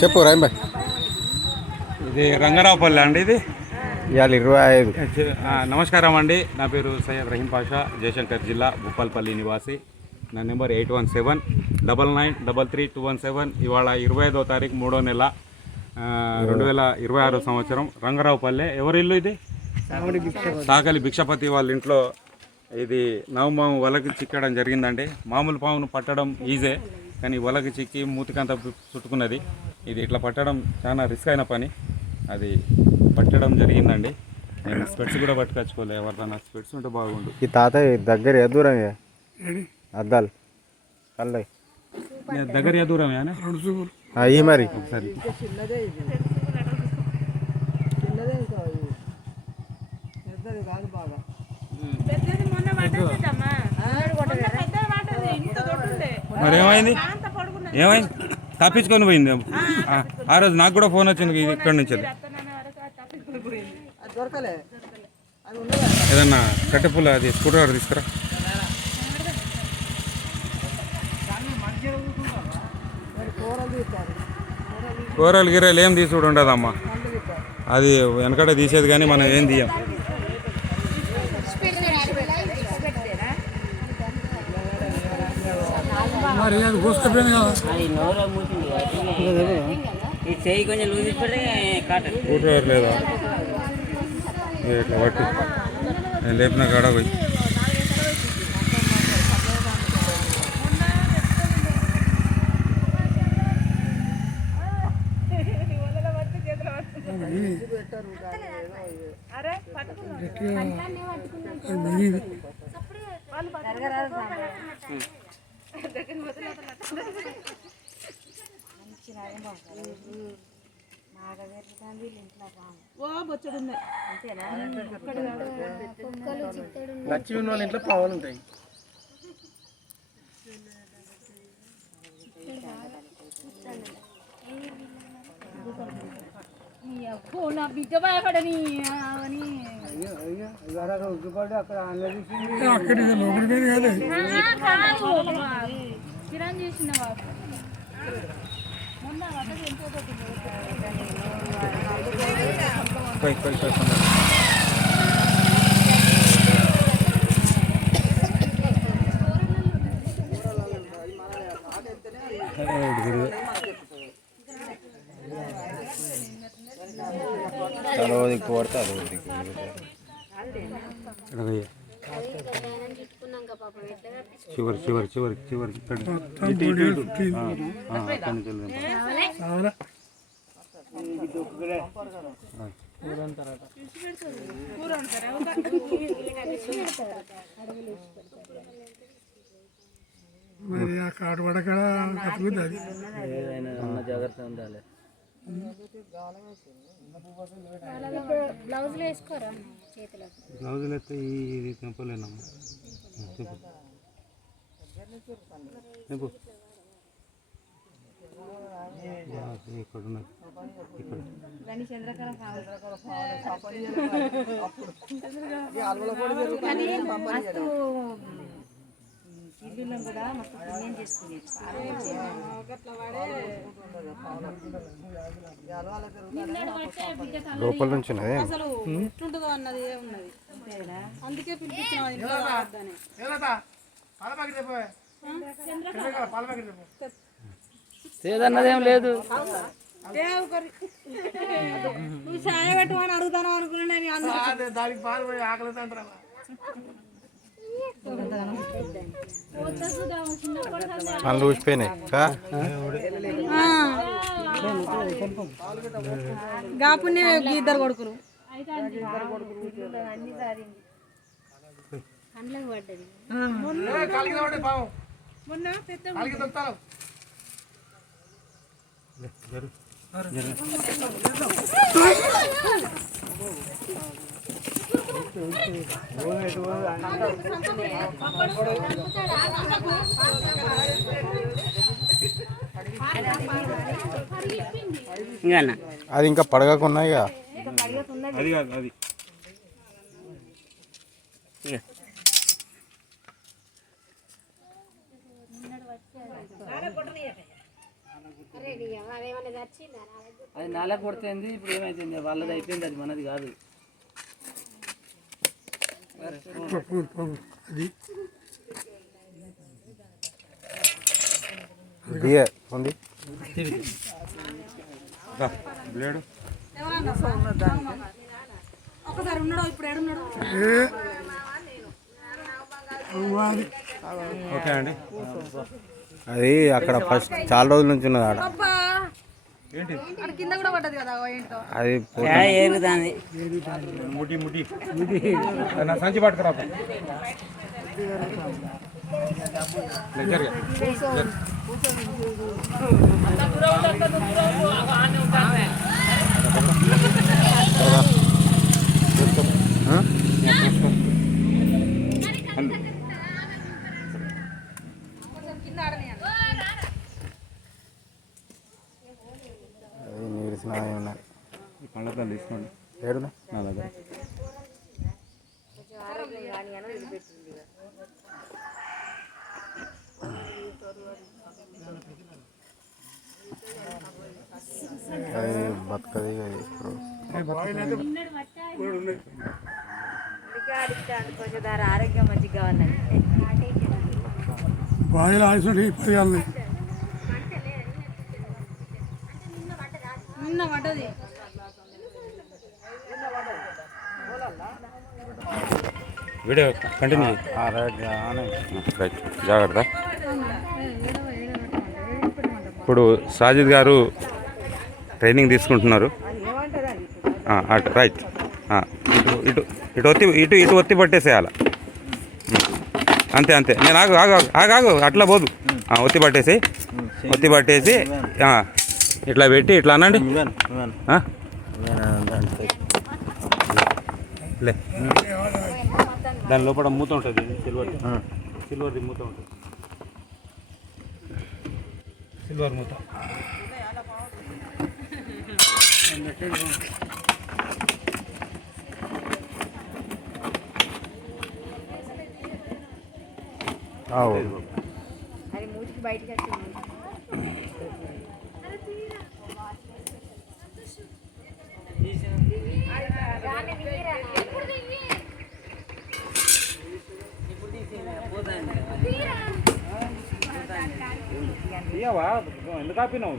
చెప్పు రాంబాయ్. ఇది రంగారావుపల్లి అండి. ఇది ఇవాళ 25. నమస్కారం అండి. నా పేరు సయ్యద్ రహీం పాషా, జయశంకర్ జిల్లా, భూపాల్పల్లి నివాసి. నా నెంబర్ 8179993217. ఇవాళ 25వ తారీఖు 3వ నెల 2026 సంవత్సరం. రంగారావుపల్లె ఎవరి ఇల్లు ఇది? సాకలి భిక్షపతి వాళ్ళ ఇంట్లో ఇది నవమాము వలకి చిక్కడం జరిగిందండి. మామూలు పామును పట్టడం ఈజే, కానీ వలకి చిక్కి మూతికంతా చుట్టుకున్నది. ఇది ఇట్లా పట్టడం చాలా రిస్క్ అయిన పని. అది పట్టడం జరిగిందండి. నేను స్పెట్స్ కూడా పట్టుకొచ్చుకోలే. ఎవరిదన్నా స్పెట్స్ ఉంటే బాగుండు. ఈ తాత దగ్గర దూరంగా అద్దాలు కళ్ళయి దగ్గర దూరమే అయ్యి మరి ఒకసారి మరి ఏమైంది తప్పించుకొని పోయింది. ఆ రోజు నాకు కూడా ఫోన్ వచ్చింది ఇక్కడి నుంచి. ఏదన్నా కట్టెపుల్ల అది స్కూటర్ తీసుకురా. కూరలు గిరలు ఏం తీసుడు ఉండదమ్మా. అది వెనకట తీసేది కానీ మనం ఏం తీయం. కూటర్ లేదా ఇట్లా పట్టు నేను లేపిన కాడ పోయి నచ్చి ఉన్న వాళ్ళ ఇంట్లో పావులు ఉంటాయి. పడితే చివరి చివరి చివరి చివరి మరి ఆ కాటు పడకడ కట్టుకుంది. జాగ్రత్త ఉండాలి. బ్లౌజులు వేసుకోరా చేతిలో? బ్లౌజులు అయితే ఇది తెంపలేనమ్మా. తెంపు ఇక్కడ ఉన్నది. ఇక్కడ కూడా మొత్తం పుణ్యం చేసుకుని లోపల నుంచి అసలు ఎట్లుంటుందో అన్నది ఉన్నది. అందుకే పిలిపించిన ఏదన్నదేం లేదు. నువ్వు ఛాయ పెట్టమని అడుగుతాను అనుకున్నా. దానికి పాలు పోయి ఆకలి పనులు ఊసిపోయినాయి. గాపుణ్య ఇద్దరు కొడుకులు మొన్న పెద్ద అది ఇంకా పడగకున్నాయి. అది కాదు అది రెడీ అది నాలా కొడుతుంది. ఇప్పుడు ఏమైతుంది? వాళ్ళది అయిపోయింది, అది మనది కాదు. అది దిగే ఉంది బ్లేడు ఒక్కసారి ఉన్నాడు, ఇప్పుడు ఏడున్నాడు? ఓకే అండి. అది అక్కడ ఫస్ట్ చాలా రోజుల నుంచి ఉన్నది ఆడ. అబ్బా ఏంటి అక్కడ కింద కూడా పడ్డది కదా, ఏంటో అది ముడి ముడి నా సంచి పట్టుకురా కింద ఆడనియండి. అది నీరు స్నానం ఉన్నాయి. పండ్లతో తీసుకోండి ఏడున్నా నా దగ్గర. అది బతకది అది ఇప్పుడు ఆరోగ్యం మంచిగా కావాలండి. బాయిలో ఆల్సో 10 గంటలు నిన్న పడ్డది. వీడియో కంటిన్యూ రైట్ జాగ్రత్త. ఇప్పుడు సాజిద్ గారు ట్రైనింగ్ తీసుకుంటున్నారు. అటు రైట్ ఇటు ఇటు ఒత్తి ఇటు ఒత్తి పట్టేసేయాలి. అంతే అంతే. నేను ఆగు ఆగు ఆగు ఆగు అట్లా పోదు. ఒత్తి పట్టేసి ఇట్లా పెట్టి ఇట్లా అనండి. లే దాని లోపల మూత ఉంటుంది, సిల్వర్ది మూత ఉంటుంది, సిల్వర్ మూత. అది మూతికి బయటకి వచ్చింది. ఎందుకు ఆపినావు?